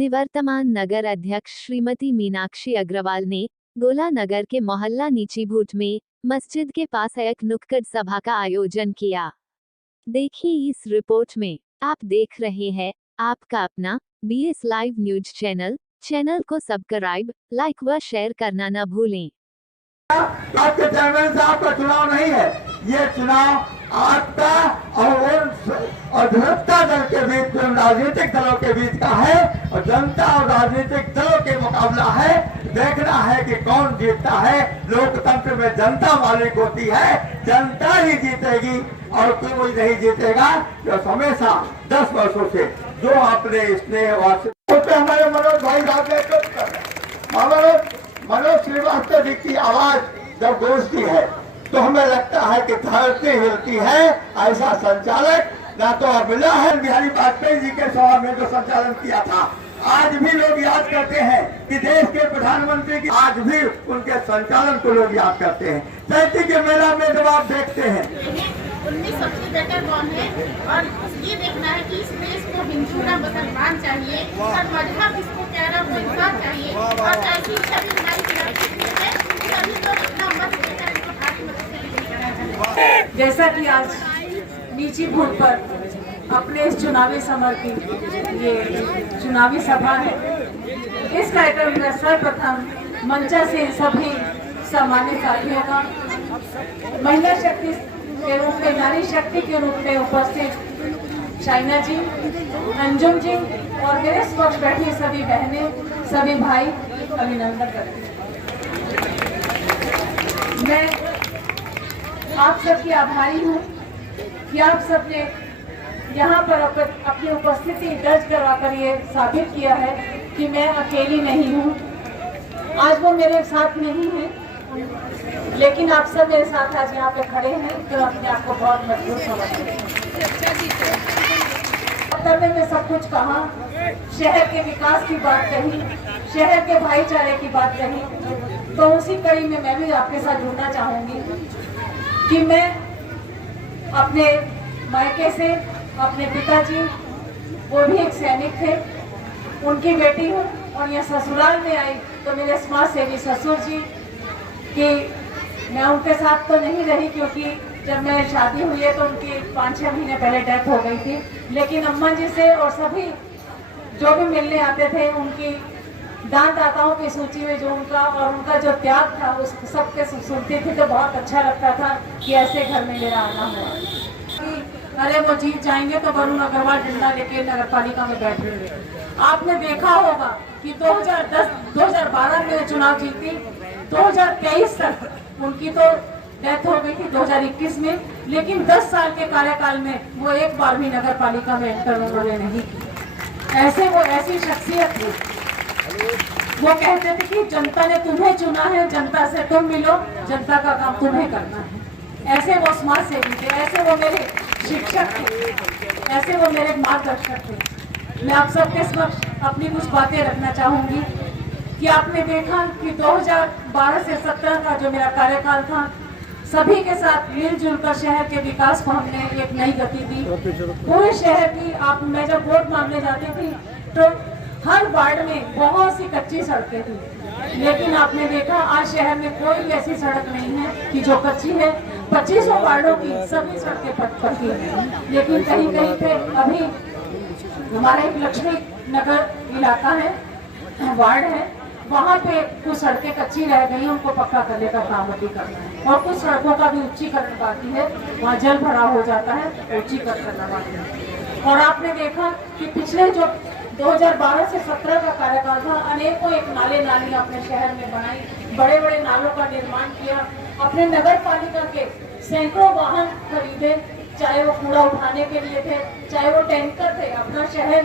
निवर्तमान नगर अध्यक्ष श्रीमती मीनाक्षी अग्रवाल ने गोला नगर के मोहल्ला नीचीभूट में मस्जिद के पास एक नुक्कड़ सभा का आयोजन किया। देखिए इस रिपोर्ट में। आप देख रहे हैं आपका अपना BS लाइव न्यूज चैनल को सब्सक्राइब, लाइक व शेयर करना न भूलें। आपके चेयरमैन साहब का चुनाव नहीं है, ये चुनाव आपका और जनता दल के बीच, राजनीतिक दलों के बीच का है और जनता और राजनीतिक दलों के मुकाबला है। देखना है कि कौन जीतता है। लोकतंत्र में जनता मालिक होती है, जनता ही जीतेगी और कोई नहीं जीतेगा। जो हमेशा 10 वर्षों से जो आपने स्नेह हमारे मनोज भाई साहब ने मनोज श्रीवास्तव जी की आवाज जब गूंजती है तो हमें लगता है कि धरती हिलती है। ऐसा संचालक ना तो अभिला है। बिहारी वाजपेयी जी के सभा में जो संचालन किया था, आज भी लोग याद करते हैं कि देश के प्रधानमंत्री की, आज भी उनके संचालन को लोग याद करते हैं। चैती के मेला में जब आप देखते हैं 19 सबसे बेटर कौन है और ये देखना है कि इस देश को हिंदू ना मुसलमान चाहिए और मजहब इसको कह रहा कोई इंसान चाहिए और ऐसी सभी हमारी सभी लोग अपना मत देकर इसको भारी मदद से। जैसा कि आज नीचीभूट पर अपने इस चुनावी समर की ये चुनावी सभा है, इस कार्यक्रम में सर्वप्रथम मंचा से सभी सम्मानित साथियों का महिला शक्ति के रूप में, नारी शक्ति के रूप में उपस्थित शाइना जी, अंजुम जी और मेरे पक्ष बैठी सभी बहनें, सभी भाई अभिनंदन करते हैं। मैं आप सबकी आभारी हूँ कि आप सबने यहाँ पर अपनी उपस्थिति दर्ज करवाकर ये साबित किया है कि मैं अकेली नहीं हूँ। आज वो मेरे साथ नहीं है, लेकिन आप सब मेरे साथ आज यहाँ पे खड़े हैं तो अपने आप को बहुत मजबूत समझते हैं। में सब कुछ कहा, शहर के विकास की बात कही, शहर के भाईचारे की बात कही, तो उसी कड़ी में मैं भी आपके साथ जुड़ना चाहूंगी कि मैं अपने मायके से, अपने पिताजी वो भी एक सैनिक थे, उनकी बेटी हूँ और यहाँ ससुराल में आई तो मेरे समाज सेवी ससुर जी कि मैं उनके साथ तो नहीं रही क्योंकि जब मैं शादी हुई है तो उनकी 5-6 महीने पहले डेथ हो गई थी, लेकिन अम्मा जी से और सभी जो भी मिलने आते थे उनकी दान दाताओं की सूची में जो उनका जो त्याग था उस सबके सुनती थी तो बहुत अच्छा लगता था कि ऐसे घर में मेरा आना हुआ। अरे वो जीत जाएंगे तो वरुण अग्रवाल डंडा लेके नगर पालिका में बैठ रहे। आपने देखा होगा कि 2012 में चुनाव जीती, 2023 तक उनकी तो डेथ हो गई थी 2021 में, लेकिन 10 साल के कार्यकाल में वो एक बार भी नगर पालिका में एंटर उन्होंने नहीं की। वो ऐसी शख्सियत थी। वो कहते थे कि जनता ने तुम्हें चुना है, जनता से तुम मिलो, जनता का काम तुम्हें करना है। ऐसे वो समाज सेवी थे, ऐसे वो मेरे शिक्षक थे, ऐसे वो मेरे मार्गदर्शक थे। मैं आप सबके समक्ष अपनी कुछ बातें रखना चाहूंगी कि आपने देखा कि 2012 से 17 का जो मेरा कार्यकाल था, सभी के साथ मिलजुल कर शहर के विकास को हमने एक नई गति दी। पूरे शहर की मैं जब वोट मांगने जाती थी तो हर वार्ड में बहुत सी कच्ची सड़कें थी, लेकिन आपने देखा आज शहर में कोई भी ऐसी सड़क नहीं है कि जो कच्ची है। 25 वार्डों की सभी सड़कें पक्की हैं, लेकिन कहीं कहीं पे अभी हमारा एक लक्ष्मी नगर इलाका है, वार्ड है, वहाँ पे कुछ सड़कें कच्ची रह गई, उनको पक्का करने का काम अभी करना है और कुछ सड़कों का भी उच्चीकरण बाकी है। वहाँ जल भराव हो जाता है, उच्चीकरण करना बाकी है। और आपने देखा कि पिछले जो 2012 से 17 का कार्यकाल था, अनेकों एक नाले नालियाँ अपने शहर में बनाई, बड़े बड़े नालों का निर्माण किया, अपने नगर पालिका के सैकड़ों वाहन खरीदे, चाहे वो कूड़ा उठाने के लिए थे, चाहे वो टैंकर थे। अपना शहर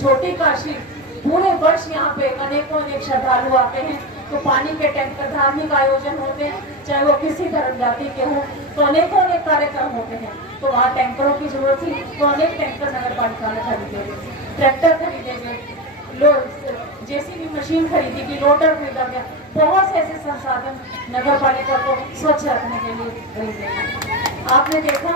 छोटी काशी, पूरे वर्ष यहाँ पे अनेक श्रद्धालु आते हैं तो पानी के टैंकर, धार्मिक आयोजन होते हैं, चाहे वो किसी धर्म जाति के हों, तो अनेक कार्यक्रम होते हैं। तो वहाँ टैंकरों की जरूरत थी तो अनेक टैंकर नगर पालिका ने खरीदे गए, ट्रैक्टर खरीदे गए, JCB मशीन खरीदी गई, लोटर खरीदा गया। बहुत से ऐसे संसाधन नगर पालिका को स्वच्छ रखने के लिए खरीदे गए। आपने देखा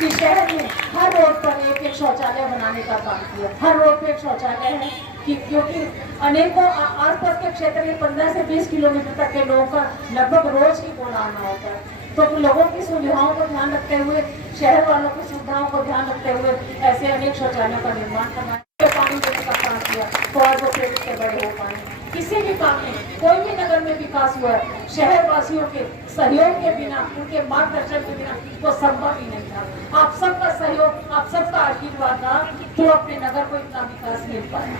कि शहर में हर रोड पर एक एक शौचालय बनाने का काम किया। हर रोड पे एक शौचालय है कि क्योंकि अनेकों आसपास के क्षेत्र में 15 से 20 किलोमीटर तक के लोगों का लगभग रोज ही गोला आना होता है। तो लोगों की सुविधाओं को ध्यान रखते हुए, शहर वालों की सुविधाओं को ध्यान रखते हुए ऐसे अनेक शौचालयों का निर्माण करवाया, पानी देने का काम किया तो आज वो पेड़ से बड़े हो पाए। किसी भी काम में, कोई भी नगर में विकास हुआ है, शहर वासियों के सहयोग के बिना, उनके मार्गदर्शन के बिना वो संभव ही नहीं था। आप सबका सहयोग, आप सबका आशीर्वाद रहा तो अपने नगर को इतना विकास मिल पाया।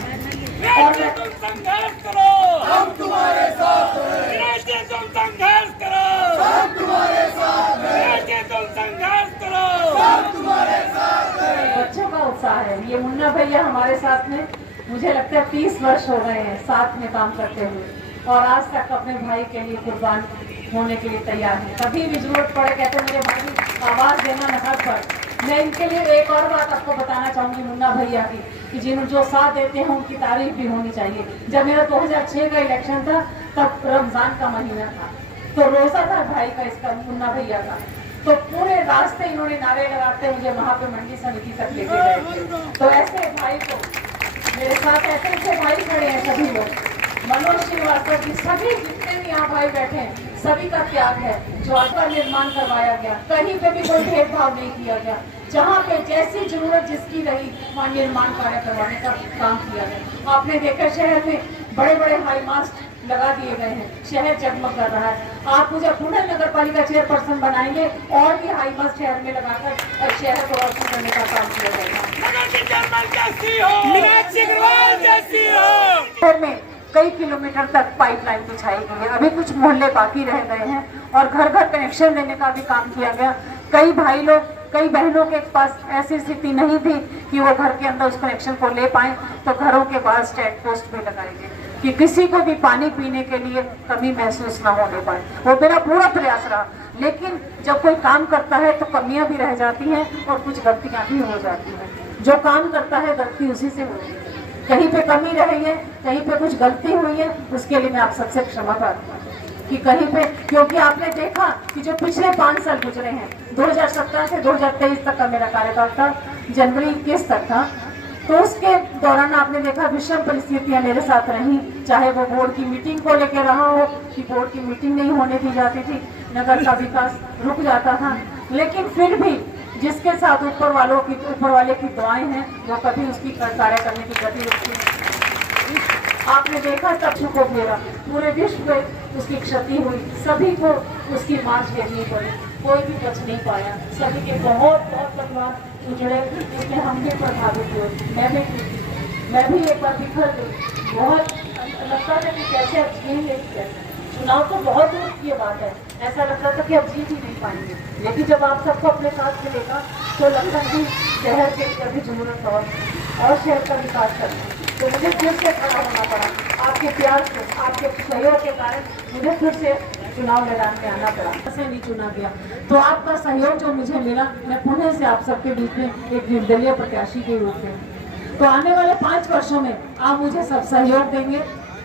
और मैं संघर्ष करो, हम तुम्हारे साथ हैं, तुम संघर्ष करो, हम तुम्हारे साथ हैं, तुम संघर्ष करो, हम तुम्हारे साथ हैं। बच्चों का उत्साह है। ये मुन्ना भैया हमारे साथ में, मुझे लगता है 30 वर्ष हो गए हैं साथ में काम करते हुए, और आज तक अपने भाई के लिए कुर्बान होने के लिए तैयार है। कभी भी जरूरत पड़े कहते मेरे भाई आवाज देना नहर पर। मैं इनके लिए एक और बात आपको बताना चाहूंगी मुन्ना भैया की, कि जिन जो साथ देते हैं उनकी तारीफ भी होनी चाहिए। जब मेरा 2006 का इलेक्शन था तब रमजान का महीना था, तो रोजा था भाई का, इसका मुन्ना भैया का, तो पूरे रास्ते इन्होंने नारे लगाते मुझे वहां पे मंडी समिति तक लेके गए। तो ऐसे भाई को मेरे साथ ऐसे भाई खड़े हैं सभी लोग, मनोज श्रीवास्तव जी, सभी जितने भी यहाँ भाई बैठे हैं, सभी का त्याग है जो आपका निर्माण करवाया गया। कहीं पे भी कोई भेदभाव नहीं किया गया। जहाँ पे जैसी जरूरत जिसकी रही वहाँ निर्माण कार्य करवाने का काम किया गया। आपने देखा शहर में बड़े बड़े हाई मास्ट लगा दिए गए हैं, शहर जगमग कर रहा है। आप मुझे पुणे नगर पालिका चेयरपर्सन बनाएंगे और भी हाई मास्ट शहर में लगाकर शहर को रोशन करने का काम किया जाएगा। शहर में कई किलोमीटर तक पाइपलाइन बिछाई गई है। अभी कुछ मोहल्ले बाकी रह गए हैं और घर घर कनेक्शन देने का भी काम किया गया। कई भाई लोग, कई बहनों के पास ऐसी स्थिति नहीं थी कि वो घर के अंदर उस कनेक्शन को ले पाए, तो घरों के बाहर चेक पोस्ट भी लगाए गए कि किसी को भी पानी पीने के लिए कमी महसूस ना होने पाए। वो मेरा पूरा प्रयास रहा। लेकिन जब कोई काम करता है तो कमियां भी रह जाती हैं और कुछ गलतियां भी हो जाती हैं। जो काम करता है गलती उसी से होती है। कहीं पे कमी रही है, कहीं पे कुछ गलती हुई है, उसके लिए मैं आप सबसे क्षमा प्रार्थना कि कहीं पे, क्योंकि आपने देखा कि जो पिछले 5 साल गुजरे हैं, 2017 से 2023 तक का मेरा कार्यकाल था, जनवरी 21 तक था, तो उसके दौरान आपने देखा विषम परिस्थितियां मेरे साथ रही। चाहे वो बोर्ड की मीटिंग को लेकर रहा हो कि बोर्ड की मीटिंग नहीं होने दी जाती थी, नगर का विकास रुक जाता था, लेकिन फिर भी जिसके साथ ऊपर वाले की दुआएं हैं वो कभी उसकी कार्य करने की गति रुकती नहीं। आपने देखा तब को मेरा पूरे विश्व में उसकी क्षति हुई, सभी को उसकी मार झेलनी पड़ी, कोई भी बच नहीं पाया। सभी के बहुत बहुत परिवार उजड़े, उसमें हम भी प्रभावित हुए। मैं भी एक बार बिखर गई। बहुत लगता था कि कैसे अब जीएंगे। चुनाव तो बहुत दूर की बात है, ऐसा लगता था कि अब जीत ही नहीं पाएंगे, लेकिन जब आप सबको अपने साथ मिलेगा तो लगता है कि शहर के अभी जरूरत और शहर का विकास करना। तो मुझे फिर से खड़ा होना पड़ा। आपके प्यार से, आपके सहयोग के कारण मुझे फिर से चुनाव मैदान में आना पड़ा। ऐसे नहीं चुना गया, तो आपका सहयोग जो मुझे मिला, मैं पुणे से आप सबके बीच में एक निर्दलीय प्रत्याशी के रूप में, तो आने वाले 5 वर्षों में आप मुझे सब सहयोग देंगे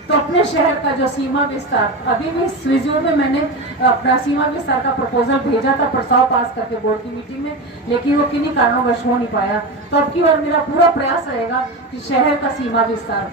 तो अपने शहर का जो सीमा विस्तार, अभी भी रिज्यूम में मैंने अपना सीमा विस्तार का प्रपोजल भेजा था प्रस्ताव पास करके बोर्ड की मीटिंग में, लेकिन वो किन्हीं कारणवश हो नहीं पाया। तो अब की बार मेरा पूरा प्रयास रहेगा कि शहर का सीमा विस्तार,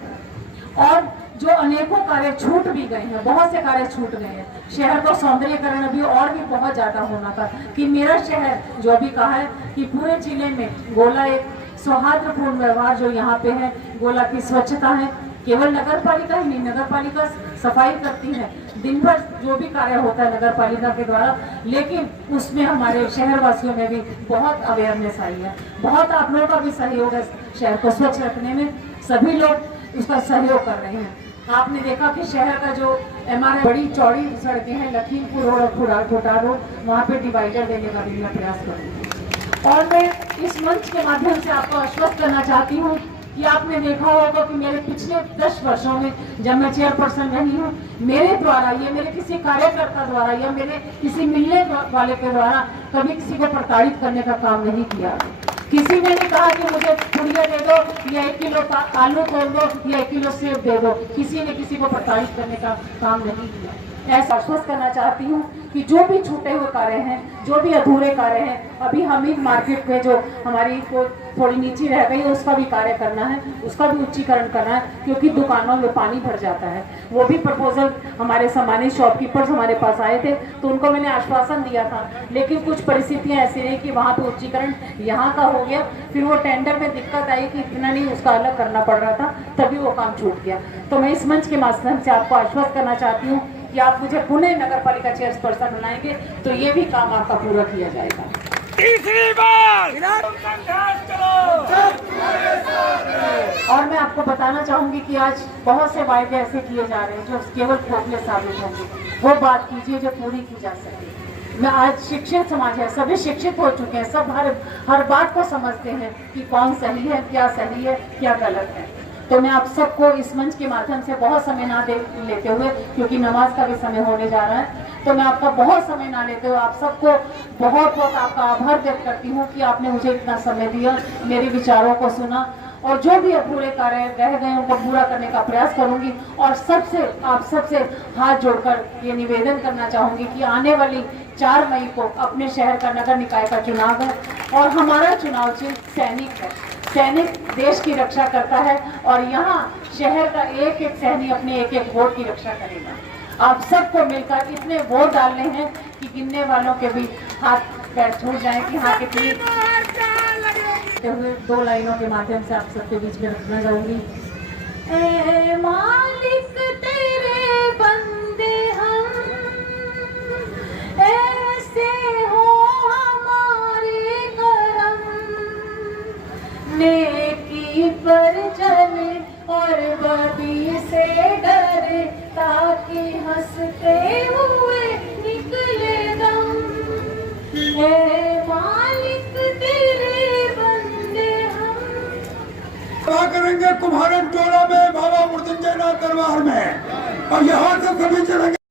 और जो अनेकों कार्य छूट भी गए हैं, बहुत से कार्य छूट गए हैं। शहर का सौंदर्यीकरण अभी और भी बहुत ज्यादा होना था कि मेरा शहर जो अभी कहा है कि पूरे जिले में गोला एक सौहार्दपूर्ण व्यवहार जो यहाँ पे है, गोला की स्वच्छता है, केवल नगर पालिका ही नहीं, नगर पालिका सफाई करती है, दिन भर जो भी कार्य होता है नगर पालिका के द्वारा, लेकिन उसमें हमारे शहर वासियों में भी बहुत अवेयरनेस आई है। बहुत आप लोगों का भी सहयोग है शहर को स्वच्छ रखने में, सभी लोग उसका सहयोग कर रहे हैं। आपने देखा कि शहर का जो MRI बड़ी चौड़ी सड़कें हैं, लखीमपुर रोड और खोटा रोड, वहाँ पे डिवाइडर देने का भी मैं प्रयास करूँगी। और मैं इस मंच के माध्यम से आपको आश्वस्त करना चाहती हूँ कि आपने देखा होगा कि मेरे पिछले 10 वर्षों में जब मैं चेयरपर्सन रही हूँ, मेरे द्वारा, ये मेरे किसी कार्यकर्ता द्वारा या मेरे किसी मिलने वाले के द्वारा कभी किसी को प्रताड़ित करने का काम नहीं किया। किसी ने नहीं कहा कि मुझे पुड़िया दे दो या 1 किलो आलू तोड़ दो या 1 किलो सेब दे दो। किसी ने किसी को प्रताड़ित करने का काम नहीं किया। ऐसा आश्वस्त करना चाहती हूँ कि जो भी छूटे हुए कार्य हैं, जो भी अधूरे कार्य हैं, अभी हमीद मार्केट में जो हमारी को थोड़ी नीची रह गई है उसका भी कार्य करना है, उसका भी उच्चीकरण करना है, क्योंकि दुकानों में पानी भर जाता है। वो भी प्रपोजल हमारे सम्मानित शॉपकीपर्स हमारे पास आए थे, तो उनको मैंने आश्वासन दिया था, लेकिन कुछ परिस्थितियां ऐसी रही कि वहाँ पे उच्चीकरण यहाँ का हो गया, फिर वो टेंडर में दिक्कत आई कि इतना नहीं, उसका अलग करना पड़ रहा था, तभी वो काम छूट गया। तो मैं इस मंच के माध्यम से आपको आश्वस्त करना चाहती हूँ कि आप मुझे पुणे नगर पालिका चेयरपर्सन बनाएंगे तो ये भी काम आपका पूरा किया जाएगा। तीसरी बार संघर्ष करो। और मैं आपको बताना चाहूंगी कि आज बहुत से वायदे ऐसे किए जा रहे हैं जो केवल खोखले साबित होंगे। वो बात कीजिए जो पूरी की जा सके। मैं आज शिक्षित समाज है, सभी शिक्षित हो चुके हैं, सब हर बात को समझते हैं कि कौन सही है, क्या गलत है। तो मैं आप सबको इस मंच के माध्यम से बहुत समय ना लेते हुए, क्योंकि नमाज का भी समय होने जा रहा है, तो मैं आपका बहुत समय ना लेते हुए आप सबको बहुत बहुत आपका आभार व्यक्त करती हूँ कि आपने मुझे इतना समय दिया, मेरे विचारों को सुना, और जो भी अधूरे कार्य रह गए उनको पूरा करने का प्रयास करूंगी। और आप सबसे हाथ जोड़कर ये निवेदन करना चाहूंगी कि आने वाली 4 मई को अपने शहर का नगर निकाय का चुनाव है और हमारा चुनाव चिन्ह सैनिक है। सैनिक देश की रक्षा करता है और यहाँ शहर का एक एक सैनिक अपने एक एक वोट की रक्षा करेगा। आप सबको मिलकर इतने वोट डालने हैं कि गिनने वालों के भी हाथ पैर छूट जाए कि हाँ कितनी। 2 लाइनों के माध्यम से आप सबके बीच में रखना चाहूंगी। ए मालिक तेरे बंदे हम, ऐसे हो हमारे करम, नेकी पर चले और बदी से डरे, ताकि हंसते हुए निकले दम। मालिक तेरे बंदे हम। क्या करेंगे कुम्हारन टोला में, बाबा मृत्युंजयनाथ दरबार में, और यहाँ से सभी चलेंगे।